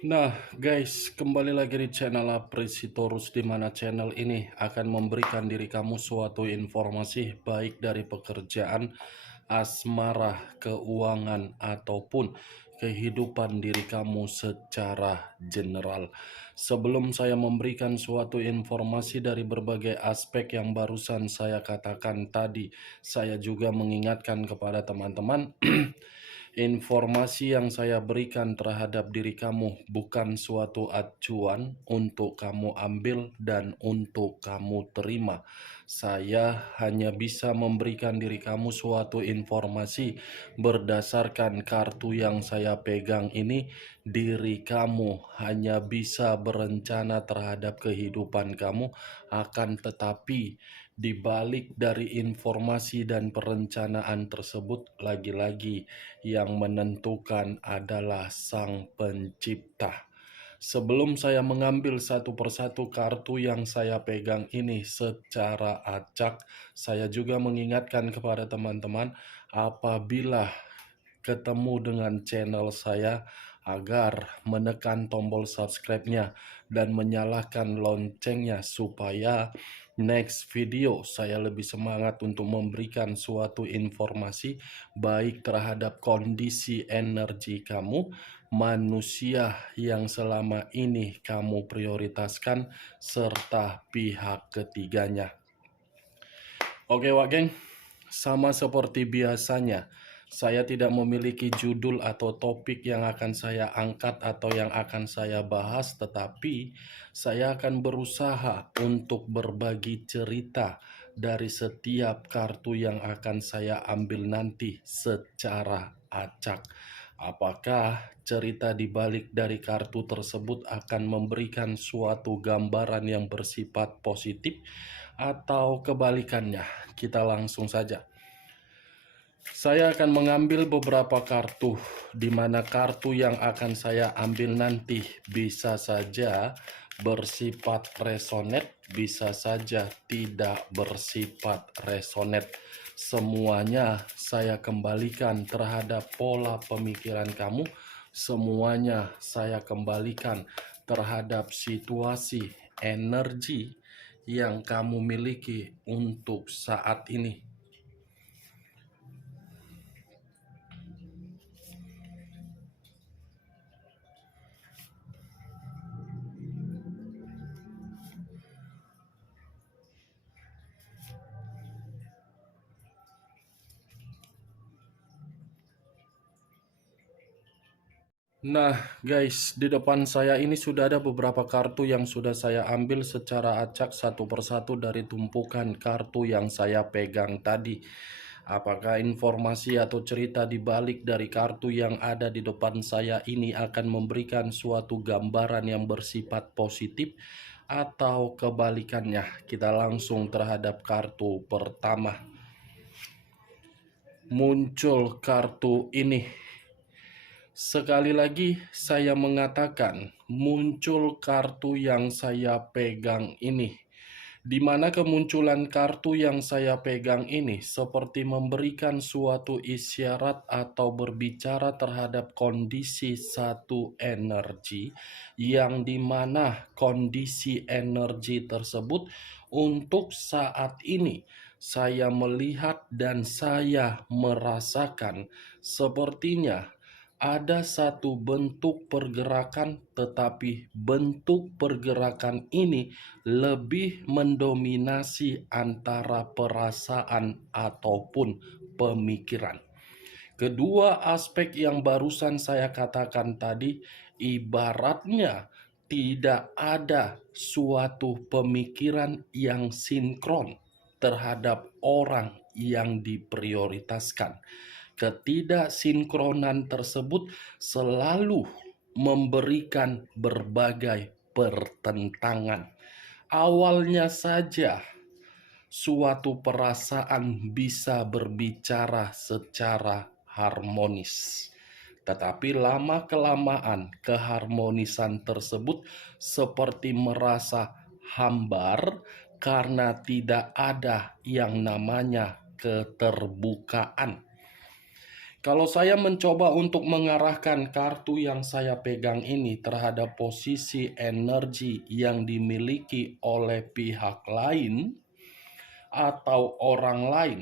Nah, guys, kembali lagi di channel Apresitorus, di mana channel ini akan memberikan diri kamu suatu informasi baik dari pekerjaan, asmara, keuangan, ataupun kehidupan diri kamu secara general. Sebelum saya memberikan suatu informasi dari berbagai aspek yang barusan saya katakan tadi, saya juga mengingatkan kepada teman-teman informasi yang saya berikan terhadap diri kamu bukan suatu acuan untuk kamu ambil dan untuk kamu terima. Saya hanya bisa memberikan diri kamu suatu informasi berdasarkan kartu yang saya pegang ini. Diri kamu hanya bisa berencana terhadap kehidupan kamu, akan tetapi di balik dari informasi dan perencanaan tersebut, lagi-lagi yang menentukan adalah Sang Pencipta. Sebelum saya mengambil satu persatu kartu yang saya pegang ini secara acak, saya juga mengingatkan kepada teman-teman apabila ketemu dengan channel saya agar menekan tombol subscribe-nya dan menyalakan loncengnya supaya next video saya lebih semangat untuk memberikan suatu informasi baik terhadap kondisi energi kamu, manusia yang selama ini kamu prioritaskan, serta pihak ketiganya. Oke, Wak Geng, sama seperti biasanya, saya tidak memiliki judul atau topik yang akan saya angkat atau yang akan saya bahas, tetapi saya akan berusaha untuk berbagi cerita dari setiap kartu yang akan saya ambil nanti secara acak. Apakah cerita di balik dari kartu tersebut akan memberikan suatu gambaran yang bersifat positif atau kebalikannya? Kita langsung saja. Saya akan mengambil beberapa kartu, di mana kartu yang akan saya ambil nanti bisa saja bersifat resonet, bisa saja tidak bersifat resonet. Semuanya saya kembalikan terhadap pola pemikiran kamu, semuanya saya kembalikan terhadap situasi energi yang kamu miliki untuk saat ini. Nah, guys, di depan saya ini sudah ada beberapa kartu yang sudah saya ambil secara acak satu persatu dari tumpukan kartu yang saya pegang tadi. Apakah informasi atau cerita di balik dari kartu yang ada di depan saya ini akan memberikan suatu gambaran yang bersifat positif atau kebalikannya? Kita langsung terhadap kartu pertama. Muncul kartu ini. Sekali lagi saya mengatakan muncul kartu yang saya pegang ini, di mana kemunculan kartu yang saya pegang ini seperti memberikan suatu isyarat atau berbicara terhadap kondisi satu energi, yang dimana kondisi energi tersebut untuk saat ini saya melihat dan saya merasakan sepertinya ada satu bentuk pergerakan, tetapi bentuk pergerakan ini lebih mendominasi antara perasaan ataupun pemikiran. Kedua aspek yang barusan saya katakan tadi, ibaratnya tidak ada suatu pemikiran yang sinkron terhadap orang yang diprioritaskan. Ketidaksinkronan tersebut selalu memberikan berbagai pertentangan. Awalnya saja suatu perasaan bisa berbicara secara harmonis, tetapi lama-kelamaan keharmonisan tersebut seperti merasa hambar karena tidak ada yang namanya keterbukaan. Kalau saya mencoba untuk mengarahkan kartu yang saya pegang ini terhadap posisi energi yang dimiliki oleh pihak lain atau orang lain,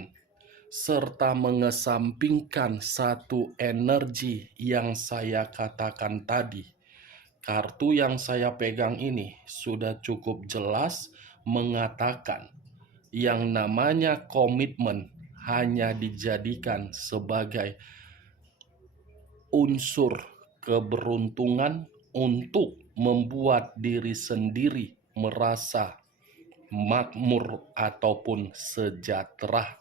serta mengesampingkan satu energi yang saya katakan tadi, kartu yang saya pegang ini sudah cukup jelas mengatakan yang namanya komitmen hanya dijadikan sebagai unsur keberuntungan untuk membuat diri sendiri merasa makmur ataupun sejahtera.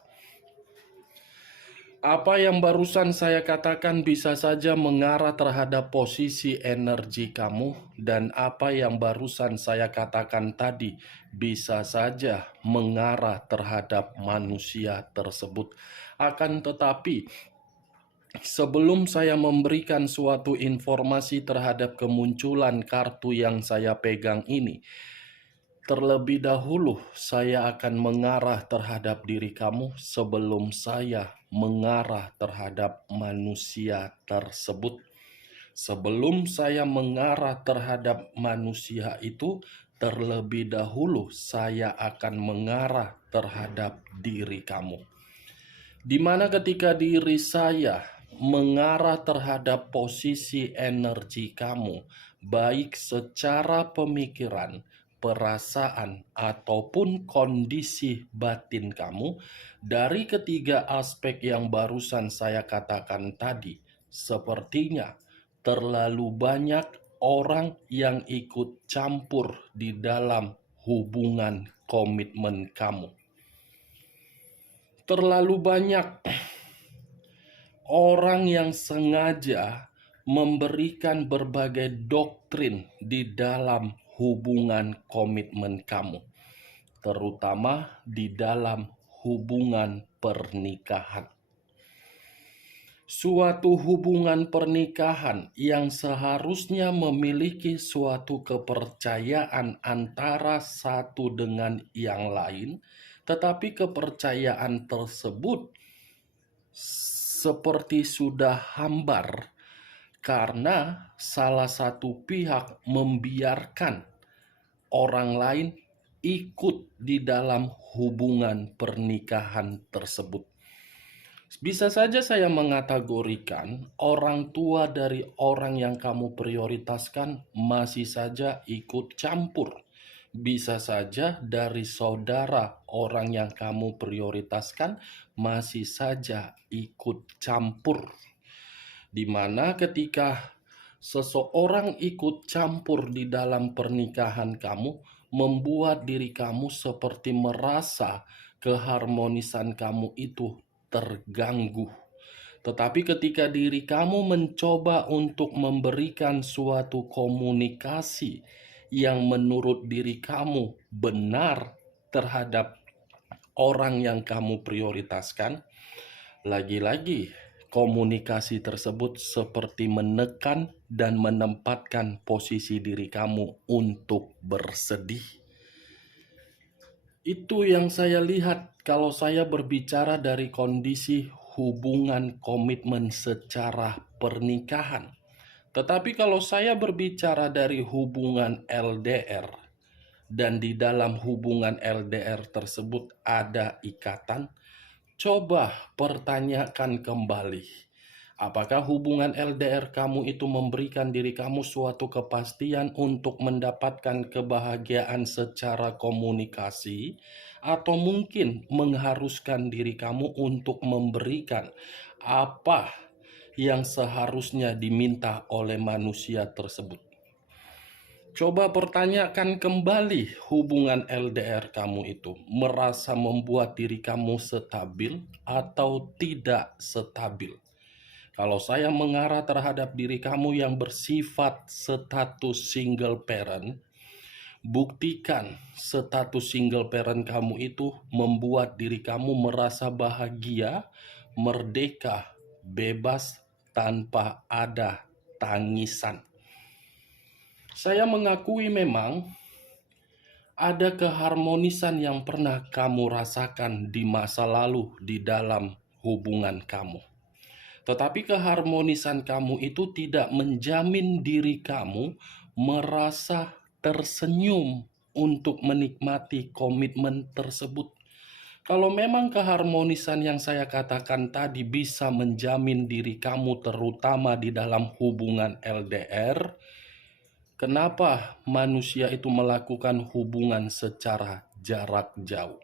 Apa yang barusan saya katakan bisa saja mengarah terhadap posisi energi kamu, dan apa yang barusan saya katakan tadi bisa saja mengarah terhadap manusia tersebut. Akan tetapi, sebelum saya memberikan suatu informasi terhadap kemunculan kartu yang saya pegang ini, terlebih dahulu saya akan mengarah terhadap diri kamu sebelum saya mengarah terhadap manusia tersebut. Sebelum saya mengarah terhadap manusia itu, terlebih dahulu saya akan mengarah terhadap diri kamu. Di mana ketika diri saya mengarah terhadap posisi energi kamu, baik secara pemikiran, perasaan, ataupun kondisi batin kamu, dari ketiga aspek yang barusan saya katakan tadi, sepertinya terlalu banyak orang yang ikut campur di dalam hubungan komitmen kamu. Terlalu banyak orang yang sengaja memberikan berbagai doktrin di dalam hubungan komitmen kamu, terutama di dalam hubungan pernikahan. Suatu hubungan pernikahan yang seharusnya memiliki suatu kepercayaan antara satu dengan yang lain, tetapi kepercayaan tersebut seperti sudah hambar karena salah satu pihak membiarkan orang lain ikut di dalam hubungan pernikahan tersebut. Bisa saja saya mengategorikan orang tua dari orang yang kamu prioritaskan masih saja ikut campur. Bisa saja dari saudara orang yang kamu prioritaskan masih saja ikut campur. Di mana ketika seseorang ikut campur di dalam pernikahan kamu, membuat diri kamu seperti merasa keharmonisan kamu itu terganggu. Tetapi ketika diri kamu mencoba untuk memberikan suatu komunikasi yang menurut diri kamu benar terhadap orang yang kamu prioritaskan, lagi-lagi komunikasi tersebut seperti menekan dan menempatkan posisi diri kamu untuk bersedih. Itu yang saya lihat kalau saya berbicara dari kondisi hubungan komitmen secara pernikahan. Tetapi kalau saya berbicara dari hubungan LDR, dan di dalam hubungan LDR tersebut ada ikatan, coba pertanyakan kembali. Apakah hubungan LDR kamu itu memberikan diri kamu suatu kepastian untuk mendapatkan kebahagiaan secara komunikasi, atau mungkin mengharuskan diri kamu untuk memberikan apa yang seharusnya diminta oleh manusia tersebut? Coba pertanyakan kembali hubungan LDR kamu itu merasa membuat diri kamu stabil atau tidak stabil. Kalau saya mengarah terhadap diri kamu yang bersifat status single parent, buktikan status single parent kamu itu membuat diri kamu merasa bahagia, merdeka, bebas, tanpa ada tangisan. Saya mengakui memang ada keharmonisan yang pernah kamu rasakan di masa lalu di dalam hubungan kamu. Tetapi keharmonisan kamu itu tidak menjamin diri kamu merasa tersenyum untuk menikmati komitmen tersebut. Kalau memang keharmonisan yang saya katakan tadi bisa menjamin diri kamu terutama di dalam hubungan LDR, kenapa manusia itu melakukan hubungan secara jarak jauh?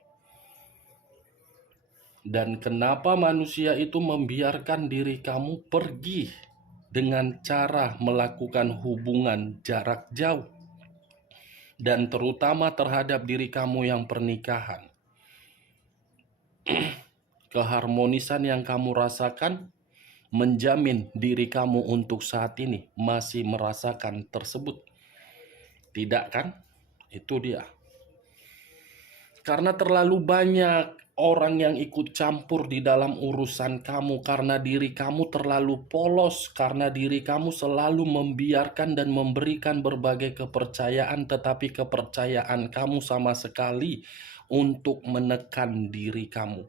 Dan kenapa manusia itu membiarkan diri kamu pergi dengan cara melakukan hubungan jarak jauh? Dan terutama terhadap diri kamu yang pernikahan. Keharmonisan yang kamu rasakan menjamin diri kamu untuk saat ini masih merasakan tersebut. Tidak kan? Itu dia. Karena terlalu banyak orang yang ikut campur di dalam urusan kamu, karena diri kamu terlalu polos, karena diri kamu selalu membiarkan dan memberikan berbagai kepercayaan, tetapi kepercayaan kamu sama sekali untuk menekan diri kamu.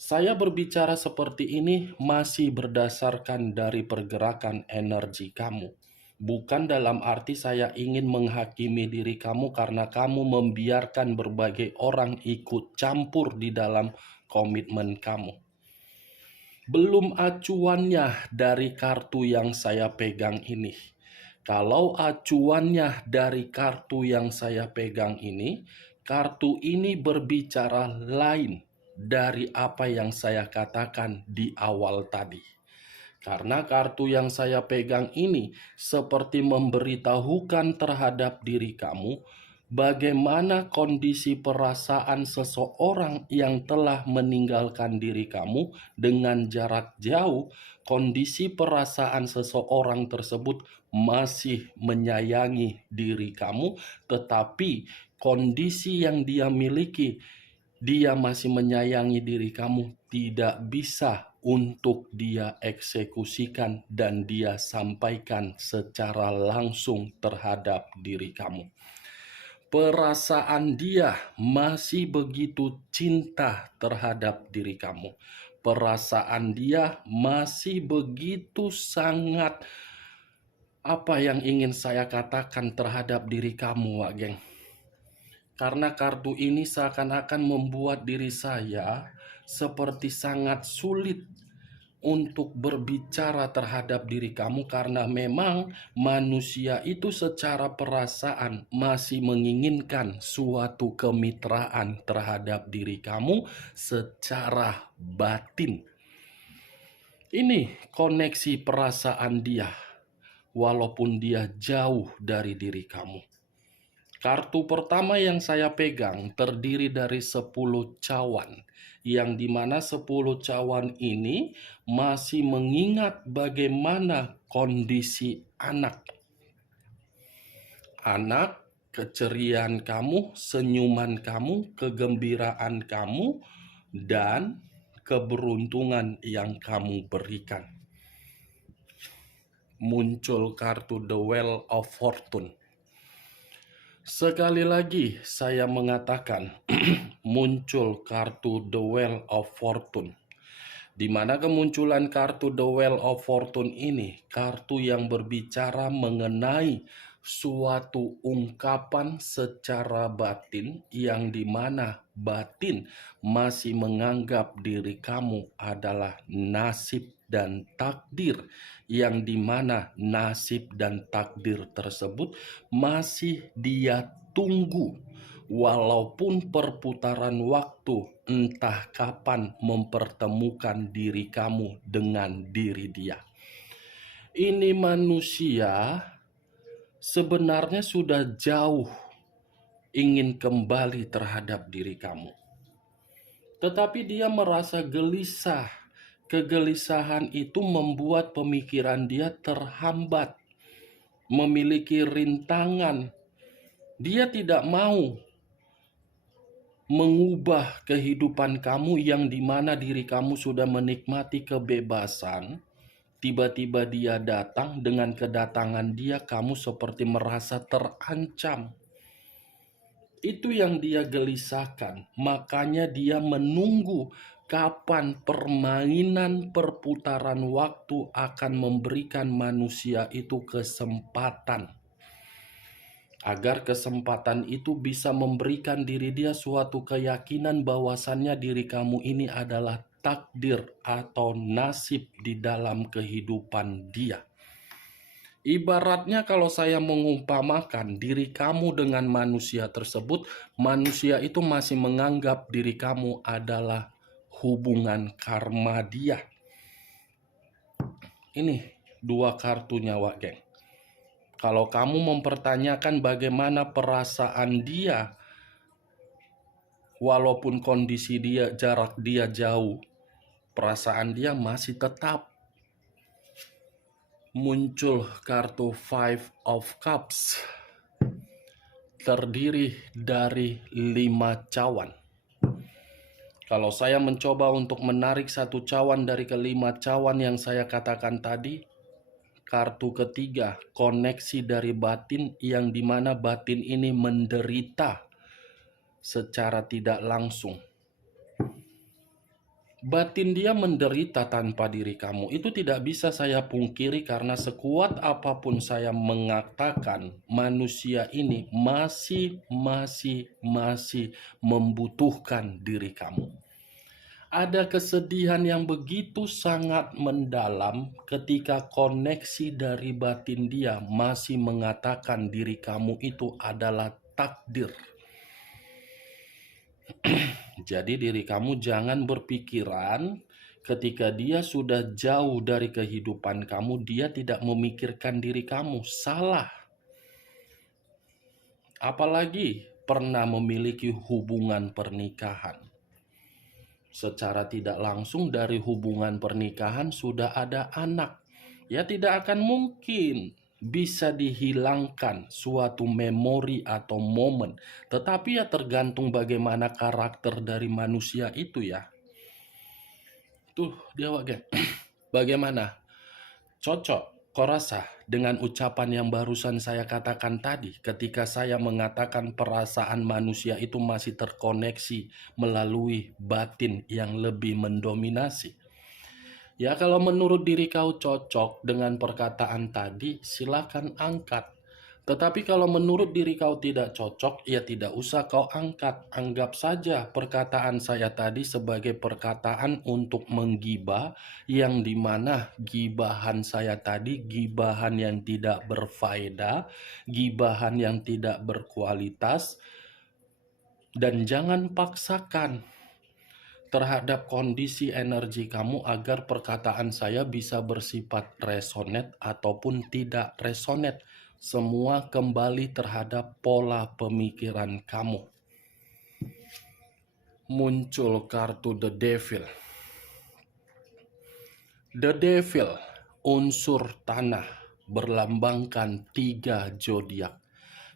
Saya berbicara seperti ini masih berdasarkan dari pergerakan energi kamu. Bukan dalam arti saya ingin menghakimi diri kamu karena kamu membiarkan berbagai orang ikut campur di dalam komitmen kamu. Belum acuannya dari kartu yang saya pegang ini. Kalau acuannya dari kartu yang saya pegang ini, kartu ini berbicara lain dari apa yang saya katakan di awal tadi. Karena kartu yang saya pegang ini seperti memberitahukan terhadap diri kamu bagaimana kondisi perasaan seseorang yang telah meninggalkan diri kamu dengan jarak jauh. Kondisi perasaan seseorang tersebut masih menyayangi diri kamu, tetapi kondisi yang dia miliki, dia masih menyayangi diri kamu, tidak bisa untuk dia eksekusikan dan dia sampaikan secara langsung terhadap diri kamu. Perasaan dia masih begitu cinta terhadap diri kamu. Perasaan dia masih begitu sangat, apa yang ingin saya katakan terhadap diri kamu, Wak Geng. Karena kartu ini seakan-akan membuat diri saya seperti sangat sulit untuk berbicara terhadap diri kamu, karena memang manusia itu secara perasaan masih menginginkan suatu kemitraan terhadap diri kamu secara batin. Ini koneksi perasaan dia, walaupun dia jauh dari diri kamu. Kartu pertama yang saya pegang terdiri dari 10 cawan, yang dimana 10 cawan ini masih mengingat bagaimana kondisi anak. Anak, keceriaan kamu, senyuman kamu, kegembiraan kamu, dan keberuntungan yang kamu berikan. Muncul kartu The Wheel of Fortune. Sekali lagi saya mengatakan muncul kartu The Wheel of Fortune. Di mana kemunculan kartu The Wheel of Fortune ini, kartu yang berbicara mengenai suatu ungkapan secara batin, yang dimana batin masih menganggap diri kamu adalah nasib dan takdir, yang dimana nasib dan takdir tersebut masih dia tunggu, walaupun perputaran waktu entah kapan mempertemukan diri kamu dengan diri dia. Ini manusia sebenarnya sudah jauh ingin kembali terhadap diri kamu, tetapi dia merasa gelisah. Kegelisahan itu membuat pemikiran dia terhambat, memiliki rintangan. Dia tidak mau mengubah kehidupan kamu yang dimana diri kamu sudah menikmati kebebasan. Tiba-tiba dia datang, dengan kedatangan dia kamu seperti merasa terancam. Itu yang dia gelisahkan, makanya dia menunggu kapan permainan perputaran waktu akan memberikan manusia itu kesempatan, agar kesempatan itu bisa memberikan diri dia suatu keyakinan bahwasannya diri kamu ini adalah takdir atau nasib di dalam kehidupan dia. Ibaratnya kalau saya mengumpamakan diri kamu dengan manusia tersebut, manusia itu masih menganggap diri kamu adalah hubungan karma dia. Ini dua kartu nyawa, geng. Kalau kamu mempertanyakan bagaimana perasaan dia, walaupun kondisi dia, jarak dia jauh, perasaan dia masih tetap. Muncul kartu Five of Cups, terdiri dari 5 cawan. Kalau saya mencoba untuk menarik satu cawan dari kelima cawan yang saya katakan tadi, kartu ketiga, koneksi dari batin, yang dimana batin ini menderita secara tidak langsung. Batin dia menderita tanpa diri kamu. Itu tidak bisa saya pungkiri, karena sekuat apapun saya mengatakan, manusia ini masih membutuhkan diri kamu. Ada kesedihan yang begitu sangat mendalam ketika koneksi dari batin dia masih mengatakan diri kamu itu adalah takdir. Jadi diri kamu jangan berpikiran ketika dia sudah jauh dari kehidupan kamu, dia tidak memikirkan diri kamu. Salah. Apalagi pernah memiliki hubungan pernikahan. Secara tidak langsung dari hubungan pernikahan sudah ada anak. Ya tidak akan mungkin bisa dihilangkan suatu memori atau momen. Tetapi ya tergantung bagaimana karakter dari manusia itu ya. Tuh dia wagen. Bagaimana? Cocok, kau rasa dengan ucapan yang barusan saya katakan tadi, ketika saya mengatakan perasaan manusia itu masih terkoneksi melalui batin yang lebih mendominasi. Ya kalau menurut diri kau cocok dengan perkataan tadi, silakan angkat. Tetapi kalau menurut diri kau tidak cocok, ya tidak usah kau angkat. Anggap saja perkataan saya tadi sebagai perkataan untuk menggibah, yang dimana gibahan saya tadi, gibahan yang tidak berfaedah, gibahan yang tidak berkualitas, dan jangan paksakan terhadap kondisi energi kamu agar perkataan saya bisa bersifat resonate ataupun tidak resonate. Semua kembali terhadap pola pemikiran kamu. Muncul kartu The Devil. The Devil, unsur tanah, berlambangkan 3 zodiak.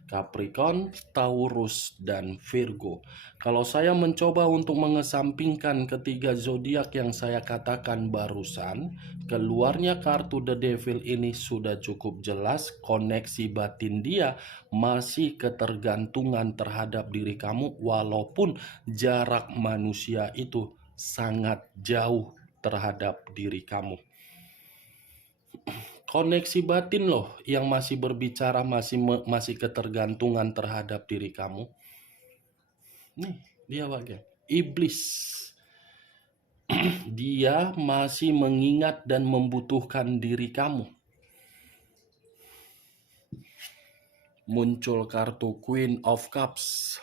Capricorn, Taurus, dan Virgo. Kalau saya mencoba untuk mengesampingkan ketiga zodiak yang saya katakan barusan, keluarnya kartu The Devil ini sudah cukup jelas. Koneksi batin dia masih ketergantungan terhadap diri kamu, walaupun jarak manusia itu sangat jauh terhadap diri kamu. Koneksi batin loh yang masih berbicara, masih ketergantungan terhadap diri kamu. Nih, dia bagian iblis. Dia masih mengingat dan membutuhkan diri kamu. Muncul kartu Queen of Cups.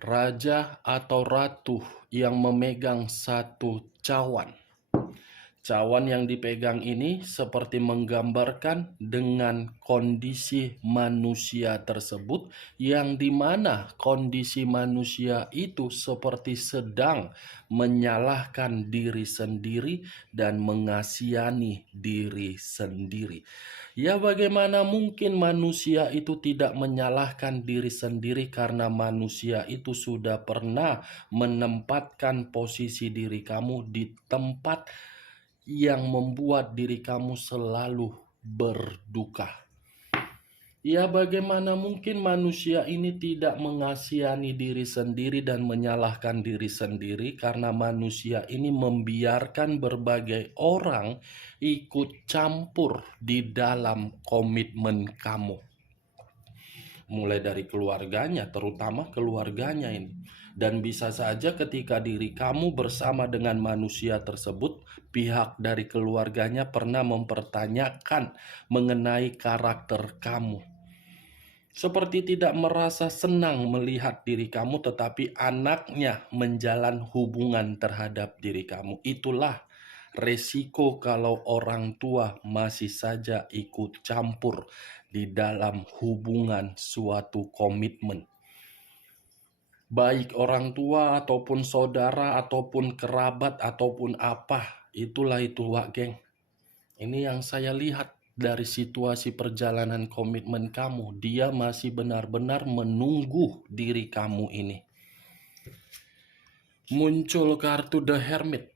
Raja atau ratu yang memegang satu cawan. Cawan yang dipegang ini seperti menggambarkan dengan kondisi manusia tersebut, yang dimana kondisi manusia itu seperti sedang menyalahkan diri sendiri dan mengasihani diri sendiri. Ya bagaimana mungkin manusia itu tidak menyalahkan diri sendiri, karena manusia itu sudah pernah menempatkan posisi diri kamu di tempat yang membuat diri kamu selalu berduka. Ya, bagaimana mungkin manusia ini tidak mengasihani diri sendiri dan menyalahkan diri sendiri karena manusia ini membiarkan berbagai orang ikut campur di dalam komitmen kamu. Mulai dari keluarganya, terutama keluarganya ini. Dan bisa saja ketika diri kamu bersama dengan manusia tersebut, pihak dari keluarganya pernah mempertanyakan mengenai karakter kamu. Seperti tidak merasa senang melihat diri kamu, tetapi anaknya menjalin hubungan terhadap diri kamu. Itulah resiko kalau orang tua masih saja ikut campur di dalam hubungan suatu komitmen. Baik orang tua ataupun saudara ataupun kerabat ataupun apa, itulah itu Wak Geng. Ini yang saya lihat dari situasi perjalanan komitmen kamu. Dia masih benar-benar menunggu diri kamu ini. Muncul kartu The Hermit.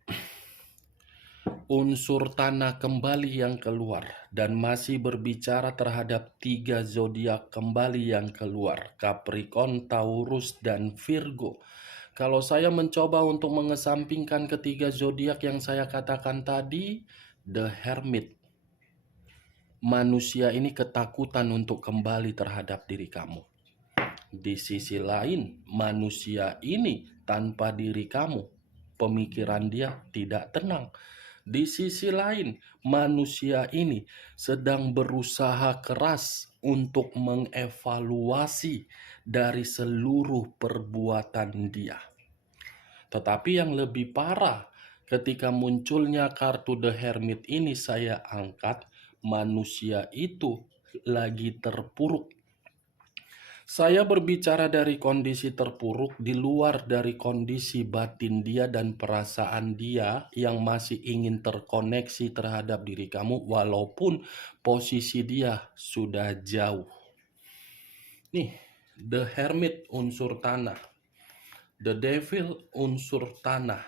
Unsur tanah kembali yang keluar dan masih berbicara terhadap 3 zodiak kembali yang keluar, Capricorn, Taurus, dan Virgo. Kalau saya mencoba untuk mengesampingkan ketiga zodiak yang saya katakan tadi, The Hermit, manusia ini ketakutan untuk kembali terhadap diri kamu. Di sisi lain, manusia ini tanpa diri kamu, pemikiran dia tidak tenang. Di sisi lain, manusia ini sedang berusaha keras untuk mengevaluasi dari seluruh perbuatan dia. Tetapi yang lebih parah, ketika munculnya kartu The Hermit ini saya angkat, manusia itu lagi terpuruk. Saya berbicara dari kondisi terpuruk di luar dari kondisi batin dia dan perasaan dia yang masih ingin terkoneksi terhadap diri kamu walaupun posisi dia sudah jauh. Nih, The Hermit unsur tanah, The Devil unsur tanah,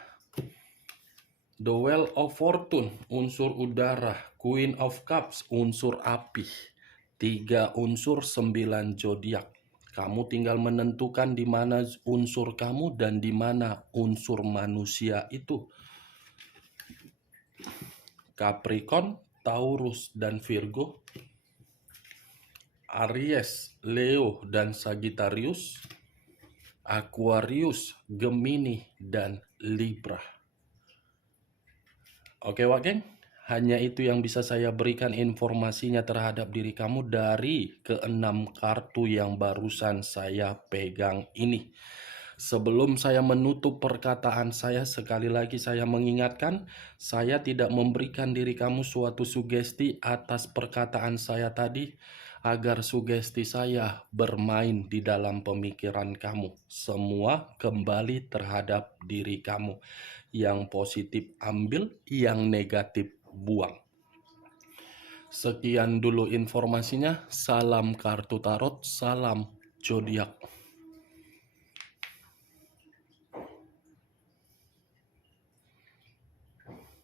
The Wheel of Fortune unsur udara, Queen of Cups unsur api. 3 unsur 9 zodiak. Kamu tinggal menentukan di mana unsur kamu dan di mana unsur manusia itu. Capricorn, Taurus, dan Virgo. Aries, Leo, dan Sagittarius. Aquarius, Gemini, dan Libra. Oke, Wak Geng. Hanya itu yang bisa saya berikan informasinya terhadap diri kamu dari ke-6 kartu yang barusan saya pegang ini. Sebelum saya menutup perkataan saya, sekali lagi saya mengingatkan, saya tidak memberikan diri kamu suatu sugesti atas perkataan saya tadi, agar sugesti saya bermain di dalam pemikiran kamu. Semua kembali terhadap diri kamu. Yang positif ambil, yang negatif buang. Sekian dulu informasinya. Salam kartu tarot, salam zodiak.